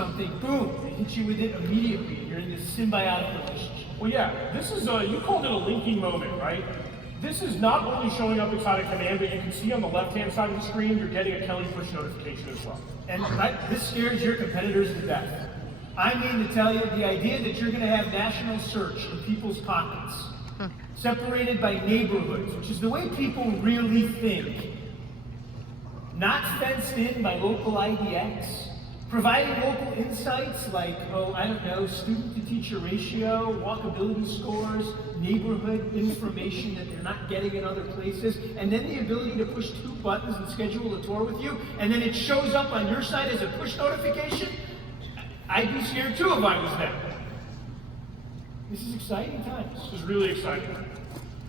something, boom, it hits you with it immediately. You're in this symbiotic relationship. Well, yeah, this is you called it a linking moment, right? This is not only showing up inside of Command, but you can see on the left-hand side of the screen, you're getting a Kelly push notification as well. And this scares your competitors to death. I mean to tell you, the idea that you're going to have national search in people's pockets, separated by neighborhoods, which is the way people really think, not fenced in by local IDX, providing local insights like, oh, I don't know, student-to-teacher ratio, walkability scores, neighborhood information that they're not getting in other places, and then the ability to push 2 buttons and schedule a tour with you, and then it shows up on your side as a push notification. I'd be scared too if I was them. This is exciting times. This is really exciting.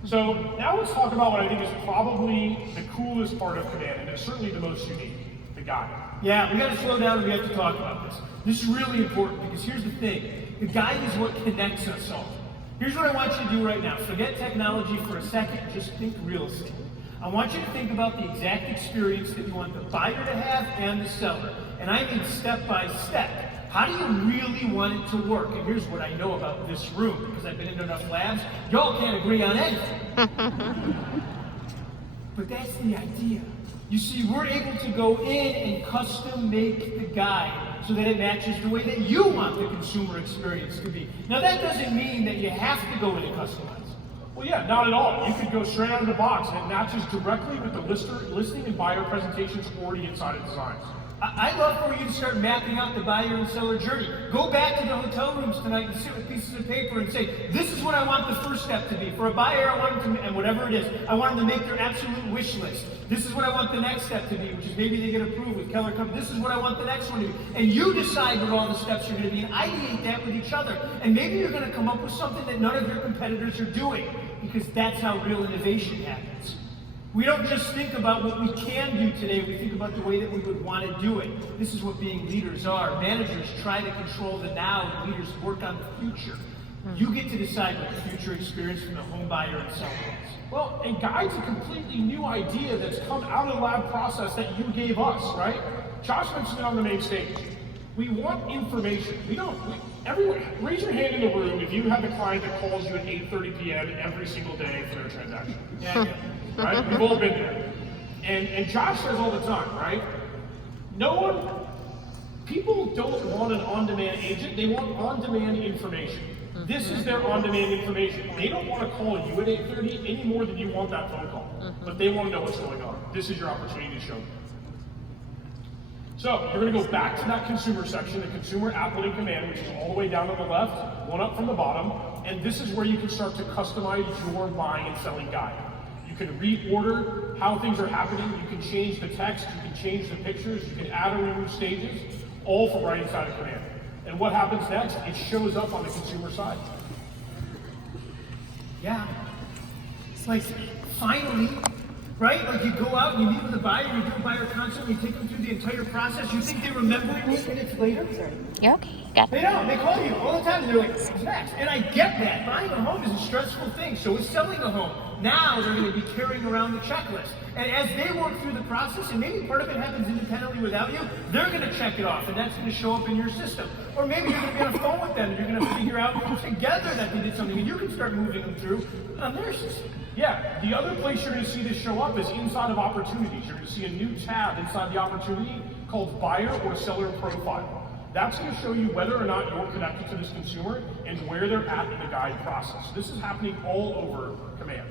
So now let's talk about what I think is probably the coolest part of Command, and it's certainly the most unique, the guide. Yeah, we got to slow down and we have to talk about this. This is really important because here's the thing. The guide is what connects us all. Here's what I want you to do right now. Forget technology for a second, just think real estate. I want you to think about the exact experience that you want the buyer to have and the seller. And I mean step by step. How do you really want it to work? And here's what I know about this room, because I've been in enough labs. Y'all can't agree on anything. But that's the idea. You see, we're able to go in and custom make the guide so that it matches the way that you want the consumer experience to be. Now that doesn't mean that you have to go in and customize. Well, yeah, not at all. You could go straight out of the box and it matches directly with the listing and buyer presentations already inside of Designs. I'd love for you to start mapping out the buyer and seller journey. Go back to the hotel rooms tonight and sit with pieces of paper and say, this is what I want the first step to be. For a buyer, I want them to, and whatever it is, I want them to make their absolute wish list. This is what I want the next step to be, which is maybe they get approved with Keller Company. This is what I want the next one to be. And you decide what all the steps are going to be and ideate that with each other. And maybe you're going to come up with something that none of your competitors are doing, because that's how real innovation happens. We don't just think about what we can do today, we think about the way that we would want to do it. This is what being leaders are. Managers try to control the now, and leaders work on the future. You get to decide what the future experience from the home buyer and seller is. Well, and Guide's a completely new idea that's come out of the lab process that you gave us, right? Josh mentioned it on the main stage. We want information. Everyone, raise your hand in the room if you have a client that calls you at 8:30 p.m. every single day for their transaction. Yeah. Right? We've all been there. And Josh says all the time, right? People don't want an on-demand agent, they want on-demand information. This is their on-demand information. They don't want to call you at 8:30 any more than you want that phone call. But they want to know what's going on. This is your opportunity to show them. So you're going to go back to that consumer section, the consumer applet command, which is all the way down on the left, one up from the bottom, and this is where you can start to customize your buying and selling guide. You can reorder how things are happening, you can change the text, you can change the pictures, you can add or remove stages, all from right inside of Command. And what happens next? It shows up on the consumer side. Yeah. It's like, finally, right? Like you go out and you meet with a buyer, you do a buyer consult, you take them through the entire process. You think they remember it 8 minutes later? Yeah, okay, got it. They don't. They call you all the time and they're like, what's next? And I get that. Buying a home is a stressful thing. So is selling a home. Now they're going to be carrying around the checklist. And as they work through the process, and maybe part of it happens independently without you, they're going to check it off, and that's going to show up in your system. Or maybe you're going to be on the phone with them, and you're going to figure out together that they did something, and you can start moving them through on their system. Yeah, the other place you're going to see this show up is inside of opportunities. You're going to see a new tab inside the opportunity called Buyer or Seller Profile. That's going to show you whether or not you're connected to this consumer and where they're at in the guide process. This is happening all over Command.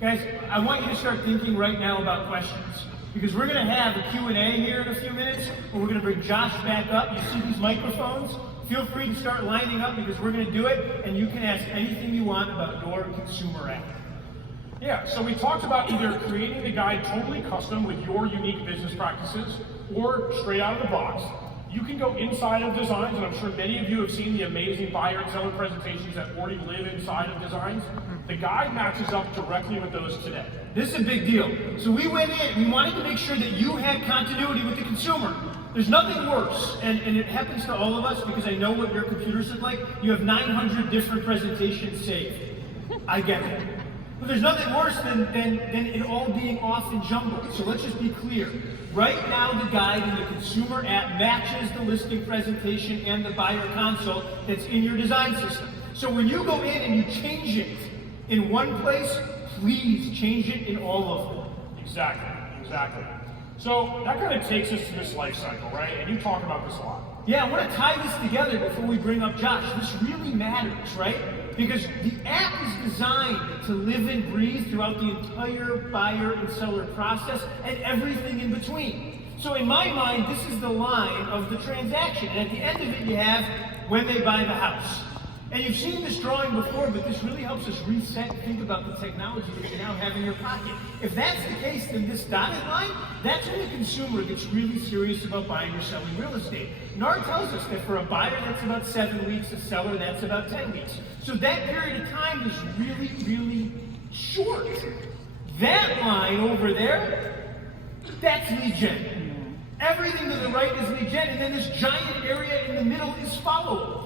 Guys, I want you to start thinking right now about questions, because we're going to have a Q&A here in a few minutes, where we're going to bring Josh back up. You see these microphones? Feel free to start lining up, because we're going to do it, and you can ask anything you want about your consumer app. Yeah, so we talked about either creating the guide totally custom with your unique business practices, or straight out of the box. You can go inside of Designs, and I'm sure many of you have seen the amazing buyer and seller presentations that already live inside of Designs. The guide matches up directly with those today. This is a big deal. So we went in, we wanted to make sure that you had continuity with the consumer. There's nothing worse, and it happens to all of us because I know what your computers look like. You have 900 different presentations saved. I get it. But there's nothing worse than it all being off and jumbled. So let's just be clear. Right now, the guide in the consumer app matches the listing presentation and the buyer console that's in your design system. So when you go in and you change it in one place, please change it in all of them. Exactly. So that kind of takes us to this life cycle, right? And you talk about this a lot. Yeah, I want to tie this together before we bring up Josh. This really matters, right? Because the app is designed to live and breathe throughout the entire buyer and seller process and everything in between. So in my mind, this is the line of the transaction. And at the end of it, you have when they buy the house. And you've seen this drawing before, but this really helps us reset and think about the technology that you now have in your pocket. If that's the case, then this dotted line, that's when the consumer gets really serious about buying or selling real estate. NAR tells us that for a buyer, that's about 7 weeks, a seller, that's about 10 weeks. So that period of time is really, really short. That line over there, that's lead gen. Everything to the right is lead gen, and then this giant area in the middle is follow-up.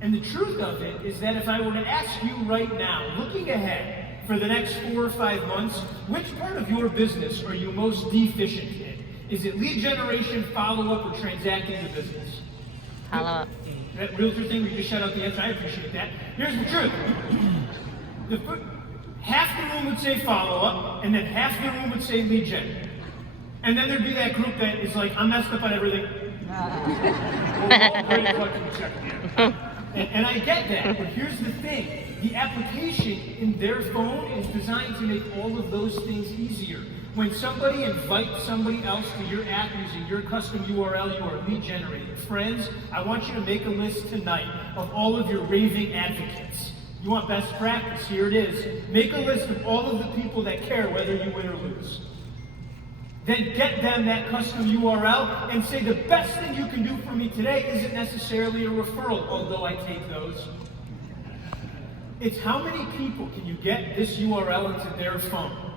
And the truth of it is that if I were to ask you right now, looking ahead for the next 4 or 5 months, which part of your business are you most deficient in? Is it lead generation, follow-up, or transacting the business? Follow-up. That realtor thing where you just shut out the answer, I appreciate that. Here's the truth. Half the room would say follow-up, and then half the room would say lead gen. And then there'd be that group that is like, I'm messed up on everything. We're all great at collecting the check at the end. And I get that, but here's the thing. The application in their phone is designed to make all of those things easier. When somebody invites somebody else to your app using your custom URL, you are lead generating. Friends, I want you to make a list tonight of all of your raving advocates. You want best practice? Here it is. Make a list of all of the people that care whether you win or lose. Then get them that custom URL and say the best thing you can do for me today isn't necessarily a referral, although I take those. It's how many people can you get this URL into their phone?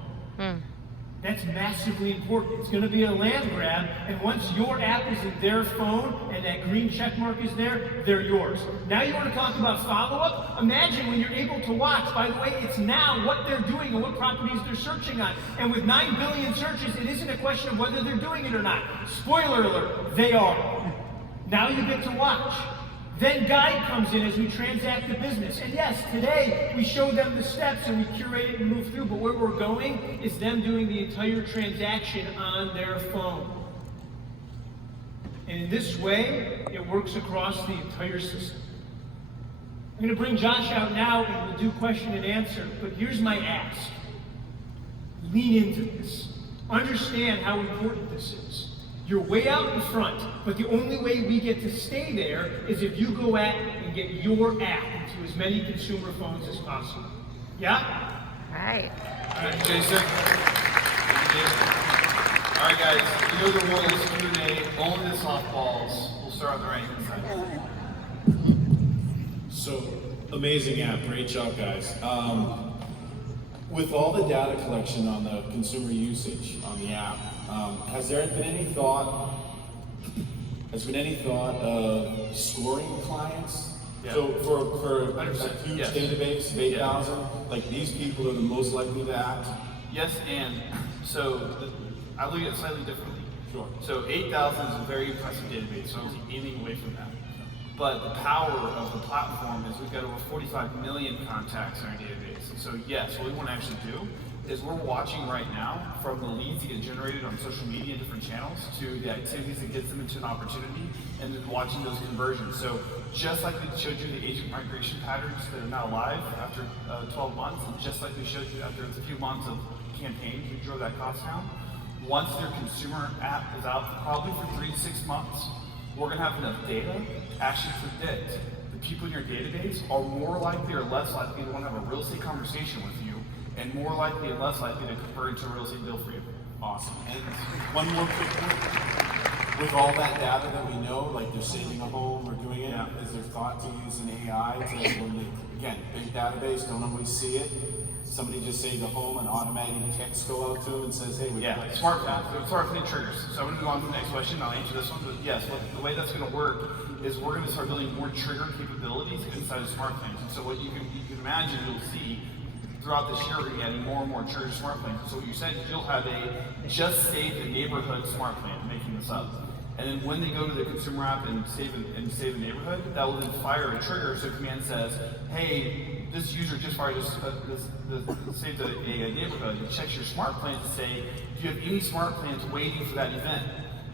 That's massively important. It's going to be a land grab, and once your app is in their phone and that green check mark is there, they're yours. Now you want to talk about follow-up? Imagine when you're able to watch, by the way, it's now what they're doing and what properties they're searching on. And with 9 billion searches, it isn't a question of whether they're doing it or not. Spoiler alert, they are. Now you get to watch. Then guide comes in as we transact the business. And yes, today we show them the steps and we curate it and move through, but where we're going is them doing the entire transaction on their phone. And in this way, it works across the entire system. I'm going to bring Josh out now and we'll do question and answer, but here's my ask. Lean into this. Understand how important this is. You're way out in front, but the only way we get to stay there is if you go at and get your app into as many consumer phones as possible. Yeah? Right. All right, Jason. Thank you, Jason. All right, guys. You know the rule is Q&A, only the softballs. We'll start on the right-hand side. So, amazing app. Great job, guys. With all the data collection on the consumer usage on the app, has there been any thought of scoring clients? Yeah. So for a 100%, huge yes. database of 8,000, like these people are the most likely to act? Yes, and so I look at it slightly differently. Sure. So 8,000 is a very impressive database, so I was aiming away from that. But the power of the platform is we've got over 45 million contacts in our database. And so yes, what we want to actually do is we're watching right now from the leads that get generated on social media and different channels to the activities that gets them into an opportunity and then watching those conversions. So just like we showed you the agent migration patterns that are now live after 12 months, and just like we showed you after a few months of campaigns, we drove that cost down. Once their consumer app is out, probably for 3 to 6 months, we're going to have enough data to actually predict the people in your database are more likely or less likely to want to have a real estate conversation with you, and more likely and less likely to convert into a real estate deal for you. Awesome. And one more quick point. With all that data that we know, like they're saving a home or doing it, is there thought to use an AI to, when they, again, big database, don't always see it. Somebody just saved a home, and automatic text go out to them and says, hey, we Smart fin triggers. So I'm going to go on to the next question. I'll answer this one. But yes, the way that's going to work is we're going to start building more trigger capabilities inside of SmartFins. And so what you can imagine, you'll see throughout this year, we're going to be adding more and more Charger smart plans. So what you said is you'll have a just save the neighborhood smart plan, making this up. And then when they go to the consumer app and save a neighborhood, that will then fire a trigger. So command says, hey, this user just fired saved a neighborhood. It checks your smart plan to say, do you have any smart plans waiting for that event?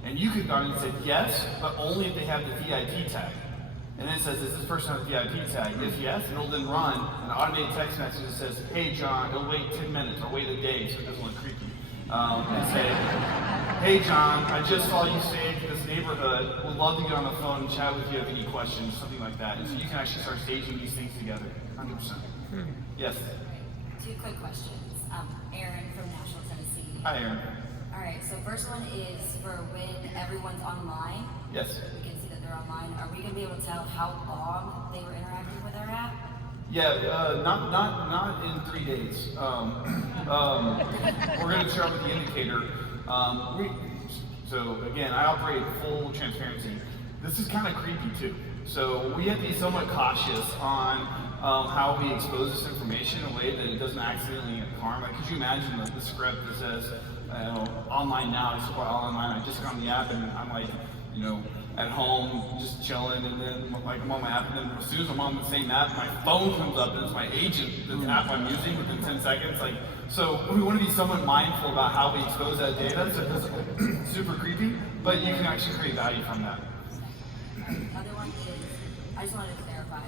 And you could go in and say yes, but only if they have the VIP tag. And then it says, does this person have the VIP tag? If yes, it'll then run an automated text message that says, hey John, it'll wait 10 minutes or wait a day so it doesn't look creepy. And say, hey John, I just saw you saved this neighborhood. Would love to get on the phone and chat with you if you have any questions, something like that. And so you can actually start staging these things together, 100%. Yes? Two quick questions. Aaron from Nashville, Tennessee. Hi Aaron. All right, so first one is for when everyone's online. Yes. We can see that they're online. Are we going to be able to tell how long they were interacting with our app? Yeah, not in 3 days. We're going to start with the indicator. So again, I operate full transparency. This is kind of creepy too. So we have to be somewhat cautious on how we expose this information in a way that it doesn't accidentally harm. Like, could you imagine the script that says, online now, I support online, I just got on the app and I'm like, at home, just chilling, and then like I'm on my app, and then as soon as I'm on the same app, my phone comes up and it's my agent, the app I'm using within 10 seconds. Like, so we want to be somewhat mindful about how we expose that data, so it doesn't super creepy, but you can actually create value from that. The other one is, I just wanted to clarify,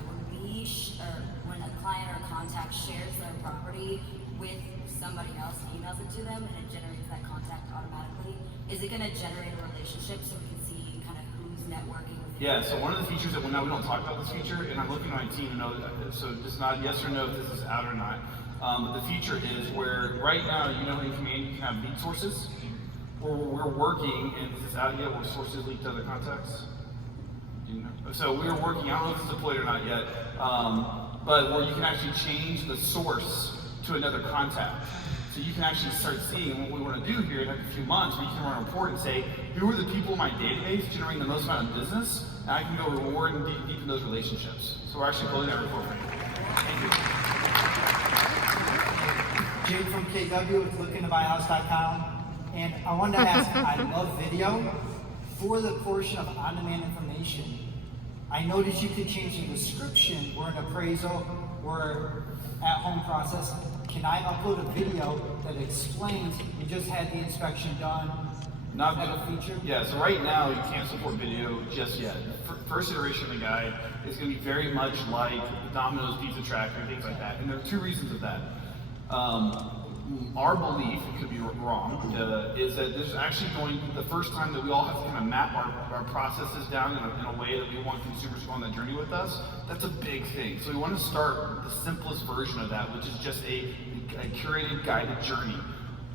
when a client or a contact shares their property with somebody else, emails it to them, and it generates that contact automatically, is it going to generate a relationship so we can see kind of who's networking with you? Yeah, so one of the features that, now we don't talk about this feature, and I'm looking at my team to know, so just not yes or no if this is out or not. But the feature is where right now, in Command you can have lead sources. We're working, and is this out yet, where sources leak to other contacts? So we're working, I don't know if it's deployed or not yet, but where you can actually change the source to another contact. So you can actually start seeing what we want to do here in like a few months, where you can run a report and say, who are the people in my database generating the most amount of business, and I can go reward and deepen those relationships. So we're actually building that report right now. Thank you. Jake from KW with lookintobuyhouse.com, and I wanted to ask, I love video. For the portion of on-demand information, I noticed you could change the description or an appraisal or at-home process. Can I upload a video that explains we just had the inspection done? Not that a feature? Yeah, so right now you can't support video just yet. First iteration of the guide is going to be very much like the Domino's Pizza Tracker and things like that. And there are two reasons of that. Our belief, it could be wrong, is that this is actually the first time that we all have to kind of map our processes down in a way that we want consumers to go on that journey with us. That's a big thing. So we want to start with the simplest version of that, which is just a curated guided journey.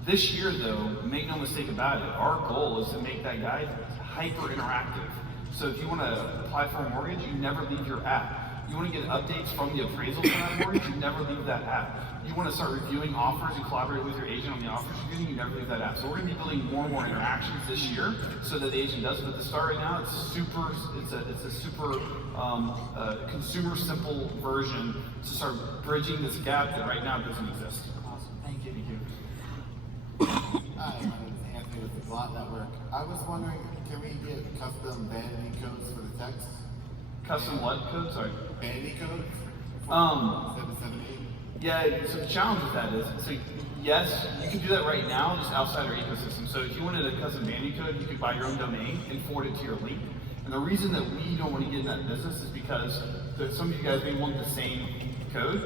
This year though, make no mistake about it, our goal is to make that guide hyper interactive. So if you want to apply for a mortgage, you never leave your app. You want to get updates from the appraisal for that mortgage, you never leave that app. You want to start reviewing offers and collaborate with your agent on the offers you're getting, you never leave that app. So we're going to be building more and more interactions this year so that the agent does. But at the start right now, it's a super consumer simple version to start bridging this gap that right now doesn't exist. Awesome, thank you. Thank you. Hi, my name is Anthony with the Glot Network. I was wondering, can we get custom vanity codes for the text? Custom what code? Sorry. Vanity codes? 778? Yeah, so the challenge with that is, so yes, you can do that right now just outside our ecosystem. So if you wanted a custom vanity code, you could buy your own domain and forward it to your link. And the reason that we don't want to get in that business is because some of you guys may want the same code,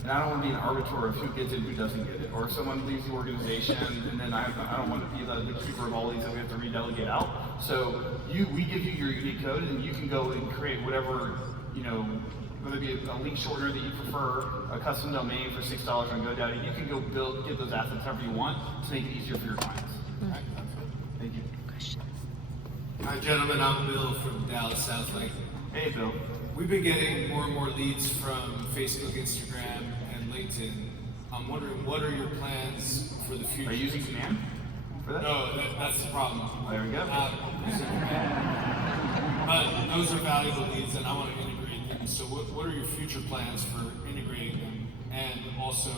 and I don't want to be an arbiter of who gets it and who doesn't get it. Or if someone leaves the organization, and then I don't want to be the keeper of all these that we have to redelegate out. So we give you your unique code, and you can go and create whatever, whether it be a link shortener that you prefer, a custom domain for $6 on GoDaddy, you can go get those assets however you want to make it easier for your clients. Thank you. Hi gentlemen, I'm Bill from Dallas South Lake. Hey Bill. We've been getting more and more leads from Facebook, Instagram, and LinkedIn. I'm wondering, what are your plans for the future? Are you using Command for that? No, that's the problem. There we go. Using Command. But those are valuable leads and I want to integrate them. So what are your future plans for integrating them? And also,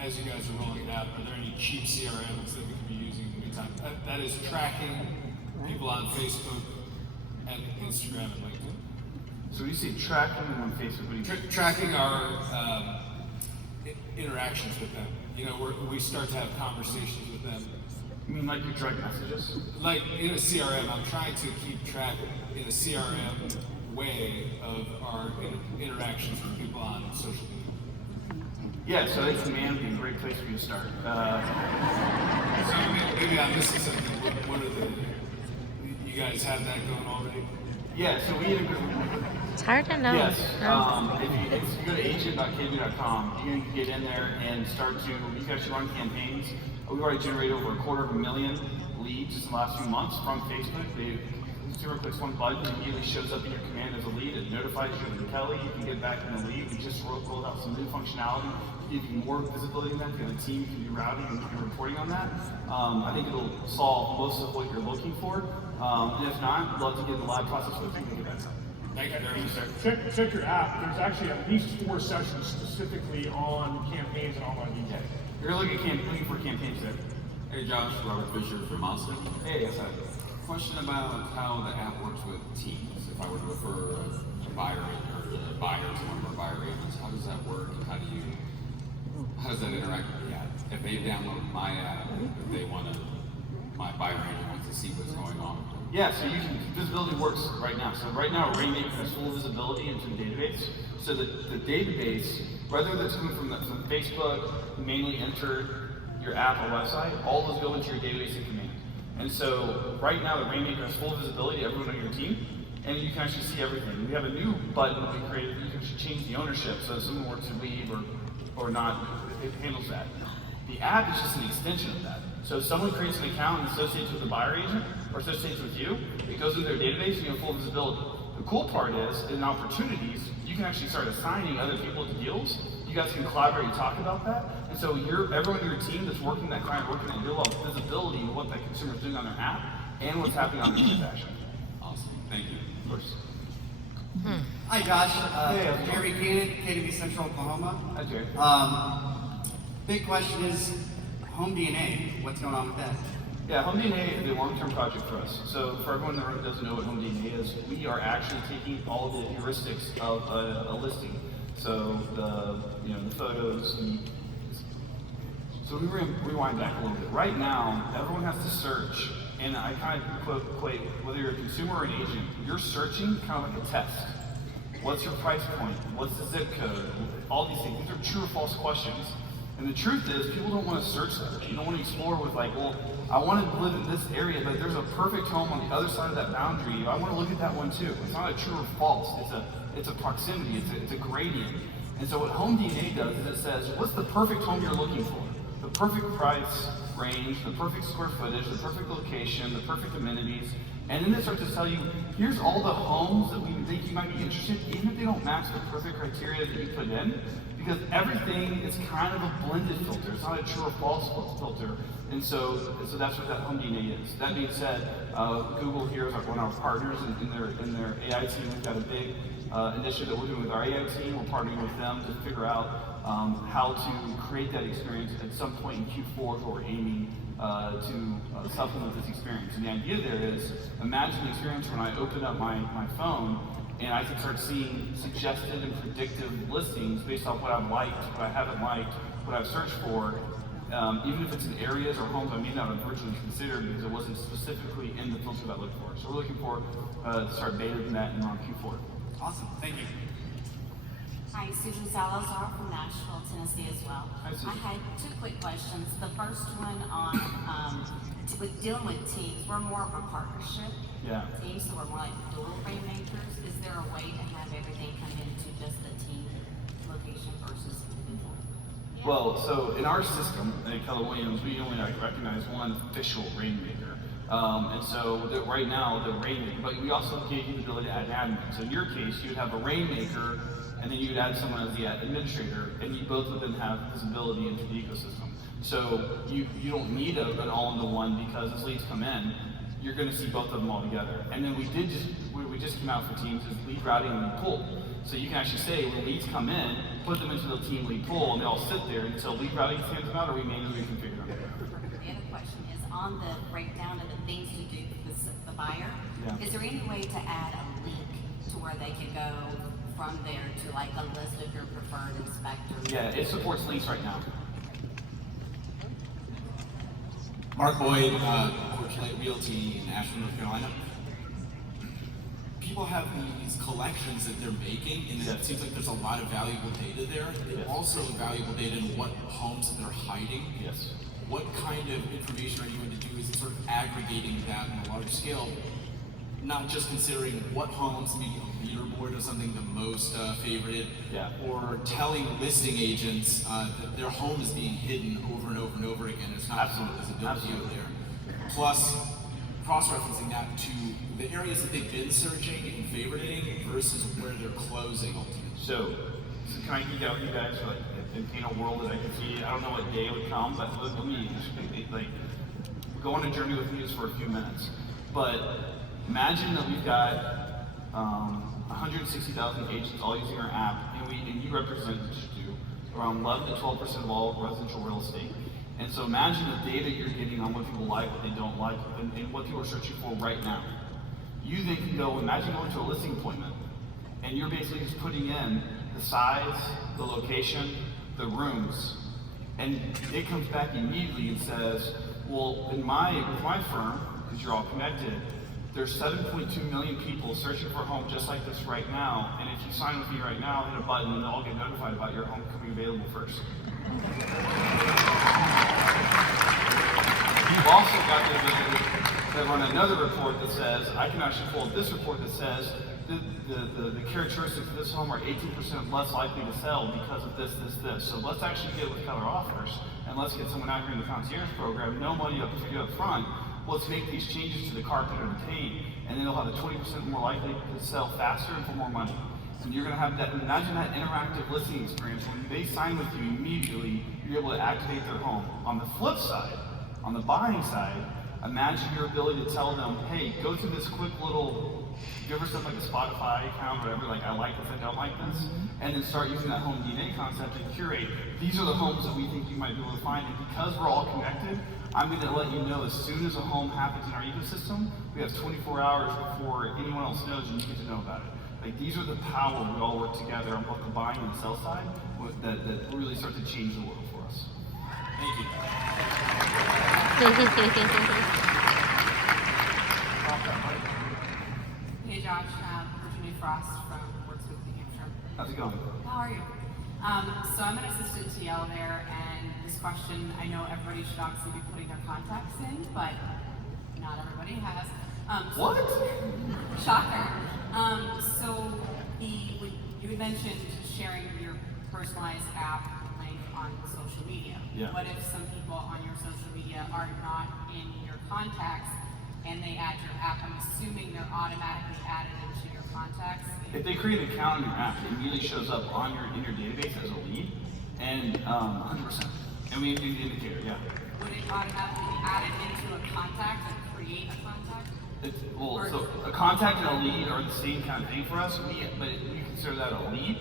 as you guys are rolling it out, are there any cheap CRMs that we could be using in the meantime? That is tracking people on Facebook and Instagram and LinkedIn. So when you say tracking on Facebook, what do you Tracking our interactions with them. You know, we start to have conversations with them. You mean like your direct messages? Like in a CRM, I'm trying to keep track in a CRM way of our interactions with people on social media. Yeah, so I think command would be a great place for you to start. So maybe I'm missing something. What are you guys have that going already? Yeah, so we integrate. It's hard to know. Yes. No. If you go to agent.kv.com, you can get in there and start to, you can actually run campaigns. We've already generated over 250,000 leads just in the last few months from Facebook. The consumer clicks one button, it immediately shows up in your command as a lead. It notifies you with Kelly. You can get back in the lead. We just rolled out some new functionality to give you more visibility in that. The team can do routing and reporting on that. I think it'll solve most of what you're looking for. And if not, I'd love to get in the live process with you and get that done. Thank you very much, sir. Check your app. There's actually at least 4 sessions specifically on campaigns and online DJ. You're looking for campaigns there. Hey Josh, Robert Fisher from Austin. Hey, yes, Question about how the app works with teams. If I were to refer a buyer or a buyer to one of our buyer agents, how does that work? And how does that interact with the app? If they download my app, if they want to, my buyer agent wants to see what's going on. Yeah, so visibility works right now. So right now, Rainmaker has full visibility into the database. So the database, whether that's coming from Facebook, who mainly entered your app or website, all those go into your database in command. And so right now, the Rainmaker has full visibility to everyone on your team, and you can actually see everything. We have a new button that we created. You can change the ownership, so if someone were to leave or not, it handles that. The app is just an extension of that. So if someone creates an account and associates with a buyer agent or associates with you, it goes into their database and you have full visibility. The cool part is, in opportunities, you can actually start assigning other people to deals. You guys can collaborate and talk about that. And so everyone in your team that's working that client, working that deal, will have visibility of what that consumer is doing on their app and what's happening on the transaction. Awesome, thank you. Of course. Hi Josh, Hey, Jerry Keenan, KDB Central, Oklahoma. Hi, Jerry. Big question is Home DNA. What's going on with that? Yeah, Home DNA is a long-term project for us. So for everyone in the room who doesn't know what Home DNA is, we are actually taking all the heuristics of a listing. So the photos. So we rewind back a little bit. Right now, everyone has to search, and I kind of equate whether you're a consumer or an agent, you're searching kind of like a test. What's your price point? What's the zip code? All these things. These are true or false questions. And the truth is, people don't want to search that. You don't want to explore with like, well, I want to live in this area, but there's a perfect home on the other side of that boundary. I want to look at that one too. It's not a true or false. It's a proximity. It's a gradient. And so what Home DNA does is it says, what's the perfect home you're looking for? The perfect price range, the perfect square footage, the perfect location, the perfect amenities. And then it starts to tell you, here's all the homes that we think you might be interested in, even if they don't match the perfect criteria that you put in. Because everything is kind of a blended filter. It's not a true or false filter. And so that's what that Home DNA is. That being said, Google here is one of our partners in their AI team. We've got a big initiative that we're doing with our AI team. We're partnering with them to figure out how to create that experience at some point in Q4 where we're aiming to supplement this experience. And the idea there is, imagine the experience when I open up my phone and I can start seeing suggested and predictive listings based off what I've liked, what I haven't liked, what I've searched for, even if it's in areas or homes I may not have originally considered because it wasn't specifically in the filter that I looked for. So we're looking for to start betaing that in Q4. Awesome, thank you. Hi, Susan Salazar from Nashville, Tennessee as well. Hi, Susan. I had 2 quick questions. The first one on with dealing with teams, we're more of a partnership team, so we're more like dual Rainmakers. Is there a way to have everything come into just the team location versus individual? Yeah. Well, so in our system at Keller Williams, we only recognize one official Rainmaker. And so right now, the Rainmaker, but we also gave you the ability to add admins. So in your case, you'd have a Rainmaker, and then you'd add someone as the administrator, and you both would then have visibility into the ecosystem. So you don't need an all-into-one because as leads come in, you're going to see both of them all together. And then we we just came out for teams is lead routing and lead pool. So you can actually say when leads come in, put them into the team lead pool, and they all sit there until lead routing sends them out, or we manually configure them. The other question is on the breakdown of the things to do with the buyer. Yeah. Is there any way to add a link to where they can go from there to like a list of your preferred inspectors? Yeah, it supports links right now. Mark Boyd, Portrait Realty in Asheville, North Carolina. People have these collections that they're making, and it seems like there's a lot of valuable data there. And also valuable data in what homes that they're hiding. Yes. What kind of information are you going to do? Is it sort of aggregating that on a large scale? Not just considering what homes, maybe a leaderboard or something the most favorited, or telling listing agents that their home is being hidden over and over and over again. There's not visibility out there. Plus, cross-referencing that to the areas that they've been searching and favoriting versus where they're closing ultimately. So can I geek out you guys for like in a world that I can see? I don't know what day it would come, but let me just like go on a journey with me just for a few minutes. But imagine that we've got 160,000 agents all using our app, and you represent around 11 to 12% of all residential real estate. And so imagine the data you're getting on what people like, what they don't like, and what people are searching for right now. You then can go, imagine going to a listing appointment, and you're basically just putting in the size, the location, the rooms, and it comes back immediately and says, well, with my firm, because you're all connected, there's 7.2 million people searching for a home just like this right now, and if you sign with me right now, hit a button, and they'll all get notified about your home coming available first. You've also got the ability to run another report that says, I can actually pull up this report that says the characteristics of this home are 18% less likely to sell because of this. So let's actually get with Keller Offers, and let's get someone out here in the concierge program, no money up to you up front. Let's make these changes to the carpet or the paint, and then they'll have a 20% more likely to sell faster and for more money. And you're going to have that, imagine that interactive listing experience when they sign with you immediately, you're able to activate their home. On the flip side, on the buying side, imagine your ability to tell them, hey, go to this quick little, give her stuff like a Spotify account or whatever, like I like this, I don't like this, and then start using that home DNA concept and curate, these are the homes that we think you might be able to find, and because we're all connected, I'm going to let you know as soon as a home happens in our ecosystem, we have 24 hours before anyone else knows and you get to know about it. Like these are the power we all work together on both the buying and the sell side that really start to change the world for us. Thank you. Hey Josh, Virginia Frost from Works with New Hampshire. How's it going? How are you? So I'm an assistant TL there, and this question, I know everybody should obviously be putting their contacts in, but not everybody has. What? Shocker. So you had mentioned sharing your personalized app link on social media. Yeah. What if some people on your social media are not in your contacts and they add your app? I'm assuming they're automatically added into your contacts. If they create an account in your app, it immediately shows up in your database as a lead, and 100%. And we do the indicator, yeah. Would it automatically be added into a contact and create a contact? So a contact and a lead are the same kind of thing for us, but we consider that a lead,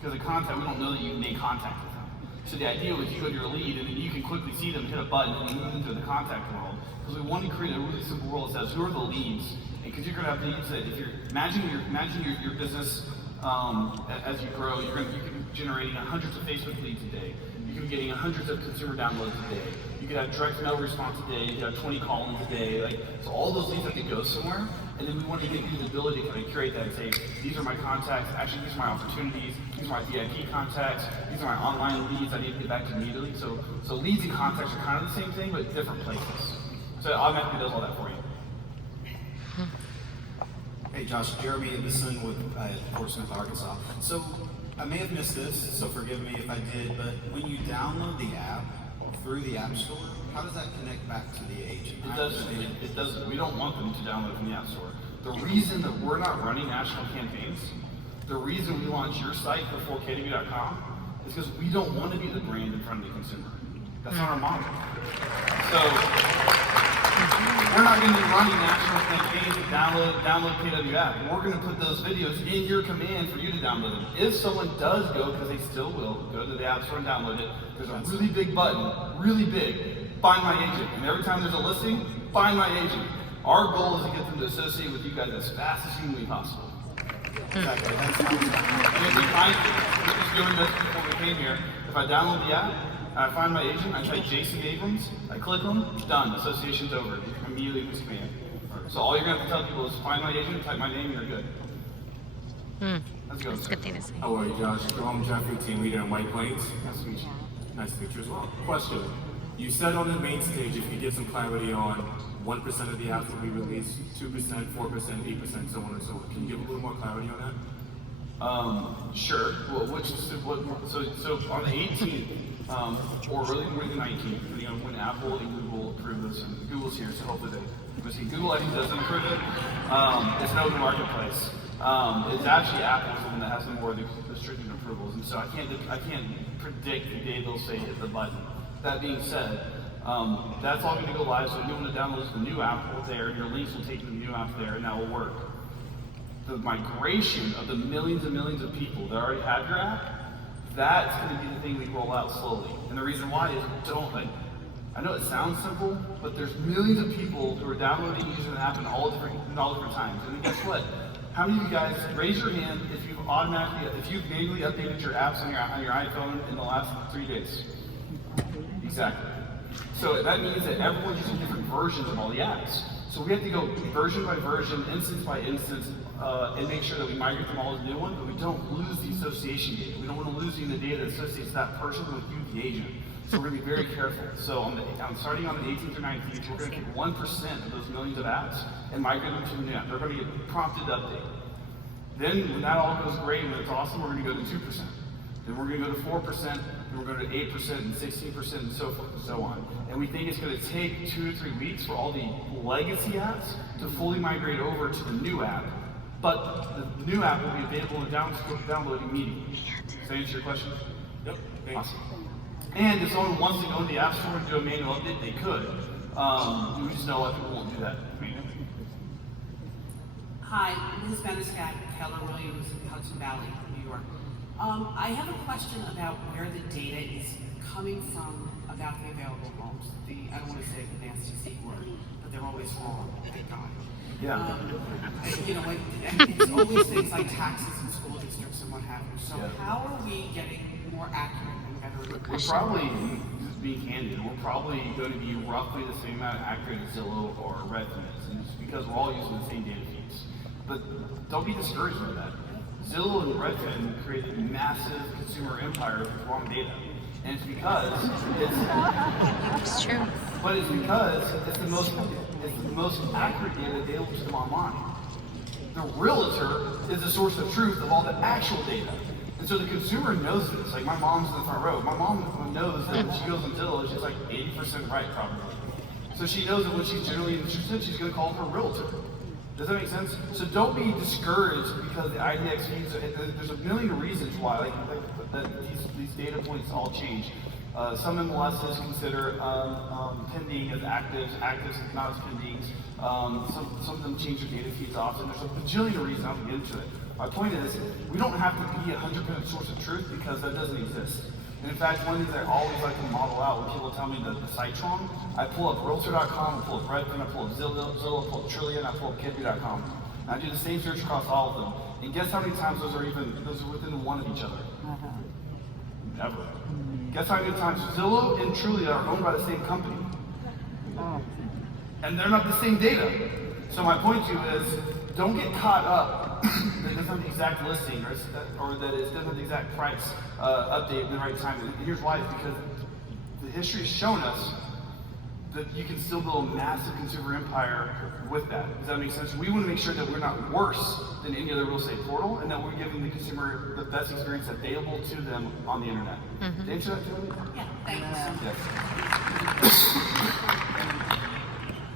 because a contact, we don't know that you made contact with them. So the idea was you go to your lead, and then you can quickly see them, hit a button, and move into the contact world. Because we want to create a really simple world that says, who are the leads? Because you're going to have leads that if you're, imagine your business as you grow, you can be generating hundreds of Facebook leads a day. You can be getting hundreds of consumer downloads a day. You could have direct mail response a day. You could have 20 call-ins a day. So all those leads have to go somewhere. And then we want to give you the ability to kind of curate that and say, these are my contacts. Actually, these are my opportunities. These are my VIP contacts. These are my online leads I need to get back to immediately. So leads and contacts are kind of the same thing, but different places. So it automatically does all that for you. Hey Josh, Jeremy Ibison with Fort Smith, Arkansas. So I may have missed this, so forgive me if I did, but when you download the app through the App Store, how does that connect back to the agent? It doesn't. We don't want them to download from the App Store. The reason that we're not running national campaigns, the reason we launched your site before KW.com is because we don't want to be the brand in front of the consumer. That's not our model. So We're not going to be running national campaigns to download KW app. We're going to put those videos in your command for you to download them. If someone does go, because they still will, go to the App Store and download it, there's a really big button, really big, find my agent. And every time there's a listing, find my agent. Our goal is to get them to associate with you guys as fast as humanly possible. Exactly. And if we find, we're just doing this before we came here, if I download the app, I find my agent, I type Jason Abrams, I click him, done, association's over. Immediately with command. So all you're gonna have to tell people is find my agent, type my name, you're good. Let's go. That's a good thing to say. How are you, Josh? Jerome Jeffrey, team leader in White Plains. Nice to meet you. Nice to meet you as well. Question. You said on the main stage, if you get some clarity on 1% of the apps will be released, 2%, 4%, 8%, so on and so on. Can you give a little more clarity on that? Sure. Well, so on the 18th, or really more than 19th, depending on when Apple and Google approve this, and Google's here, so hopefully Google I think doesn't approve it. It's an open marketplace. It's actually Apple's the one that has the more of the stringent approvals, and so I can't predict the day they'll say hit the button. That being said, that's all going to go live, so if you want to download the new app there, your links will take you to the new app there, and that will work. The migration of the millions and millions of people that already have your app, that's going to be the thing we roll out slowly. And the reason why is I know it sounds simple, but there's millions of people who are downloading and using the app in all different times. And then guess what? How many of you guys raise your hand if you've manually updated your apps on your iPhone in the last 3 days? Exactly. So that means that everyone's using different versions of all the apps. So we have to go version by version, instance by instance, and make sure that we migrate them all to the new one, but we don't lose the association data. We don't want to lose the data that associates that person with you, the agent. So we're going to be very careful. So starting on the 18th or 19th, we're going to take 1% of those millions of apps and migrate them to the new app. They're going to get prompted to update. Then when that all goes great and it's awesome, we're going to go to 2%. Then we're going to go to 4%, then we're going to 8% and 16% and so forth and so on. And we think it's going to take 2 to 3 weeks for all the legacy apps to fully migrate over to the new app. But the new app will be available to download immediately. Does that answer your question? Yep. Awesome. And if someone wants to go into the App Store and do a manual update, they could. We just know a lot of people won't do that. Hi, this is Benescat, Keller Williams, Hudson Valley, New York. I have a question about where the data is coming from about the available homes. I don't want to say the nasty C word, but they're always wrong, thank God. Yeah. And it's always things like taxes and school districts and what have you. So how are we getting more accurate and better? We're probably, just being candid, we're probably going to be roughly the same amount of accurate as Zillow or Redfin is, and it's because we're all using the same data feeds. But don't be discouraged by that. Zillow and Redfin created massive consumer empires with wrong data. And it's because It's true. But it's because it's the most accurate data available to them online. The realtor is the source of truth of all the actual data. And so the consumer knows this. Like my mom's in the front row. My mom knows that when she goes on Zillow, she's like 80% right probably. So she knows that when she's generally interested, she's going to call her realtor. Does that make sense? So don't be discouraged because the IDX feeds, there's a million reasons why these data points all change. Some MLSs consider pending as actives not as pendings. Some of them change their data feeds often. There's a bajillion reasons. I'll get into it. My point is, we don't have to be 100% source of truth because that doesn't exist. And in fact, one of the things I always like to model out when people tell me that the site's wrong, I pull up Realtor.com, I pull up Redfin, I pull up Zillow, I pull up Trillian, I pull up KidView.com. And I do the same search across all of them. And guess how many times those are within one of each other? Never. Guess how many times Zillow and Trillian are owned by the same company? And they're not the same data. So my point to you is, don't get caught up that it doesn't have the exact listing or that it doesn't have the exact price update at the right time. And here's why, it's because the history has shown us that you can still build a massive consumer empire with that. Does that make sense? We want to make sure that we're not worse than any other real estate portal and that we're giving the consumer the best experience available to them on the internet. Did you answer that, Julie? Yeah, thank you. Yes.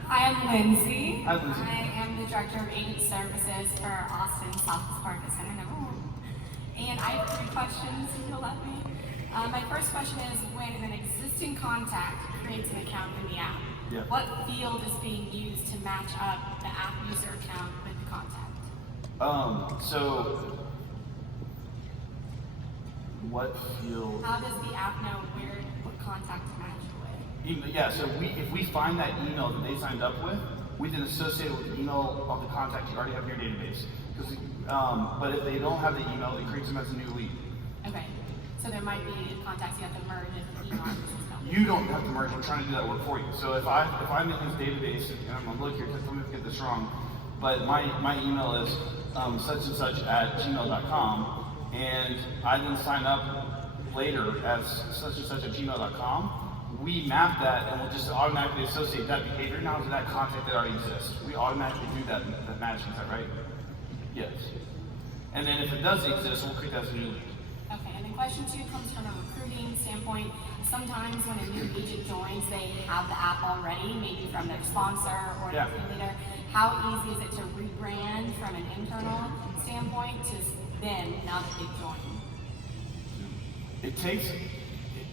Hi, I'm Lindsay. Hi, Lindsay. I am the Director of Agent Services for Austin Southwest Market Center #1. And I have 3 questions, if you'll let me. My first question is, when an existing contact creates an account in the app, Yeah. What field is being used to match up the app user account with the contact? So what field? How does the app know what contact to match with? Yeah, so if we find that email that they signed up with, we then associate it with the email of the contact you already have in your database. But if they don't have the email, it creates them as a new lead. Okay, so there might be contacts you have to merge if the email system. You don't have to merge. We're trying to do that work for you. So if I'm in this database, and I'm gonna look here, just let me get this wrong, but my email is such and such at gmail.com, and I then sign up later as such and such at gmail.com. We map that and we'll just automatically associate that behavior now to that contact that already exists. We automatically do that matching. Is that right? Yes. And then if it does exist, we'll create that as a new lead. Okay, and then question 2 comes from a recruiting standpoint. Sometimes when a new agent joins, they have the app already, maybe from their sponsor or their team leader. How easy is it to rebrand from an internal standpoint to then, now that they've joined? It takes,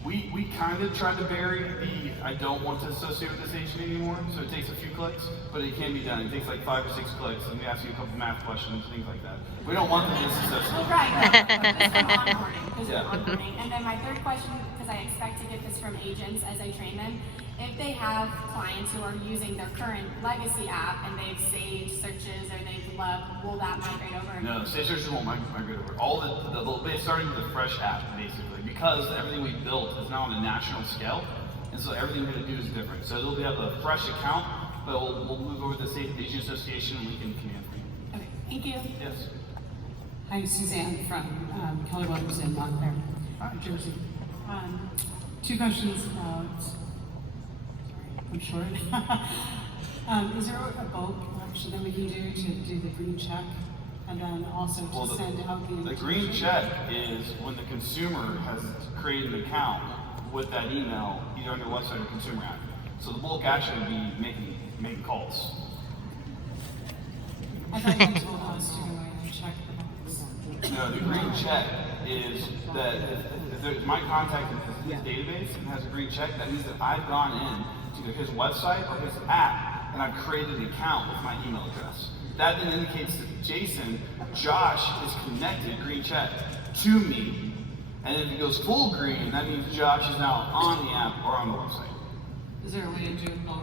we kind of tried to bury the I don't want to associate with this agent anymore, so it takes a few clicks, but it can be done. It takes like 5 or 6 clicks, and we ask you a couple math questions, things like that. We don't want them to disassociate. Well, right, this is onboarding, onboarding. And then my third question, because I expect to get this from agents as I train them, if they have clients who are using their current legacy app and they've saved searches or they've loved, will that migrate over? No, saved searches won't migrate over. All it's starting with a fresh app, basically, because everything we built is now on a national scale, and so everything we're going to do is different. So they'll have a fresh account, but we'll move over to the Safe Agent Association and we can command for you. Okay, thank you. Yes. Hi, Suzanne from Keller Williams in Montclair, New Jersey. 2 questions about, I'm short. Is there a bulk action that we can do the green check? And then also to send out the green check is when the consumer has created an account with that email, either on their website or consumer app. So the bulk action would be making calls. I thought you told us to go in and check the box. No, the green check is that if there's my contact in his database and has a green check, that means that I've gone in to either his website or his app and I've created an account with my email address. That then indicates to Jason, Josh is connected, green check, to me. And if it goes full green, that means Josh is now on the app or on the website. Is there a way to do it both?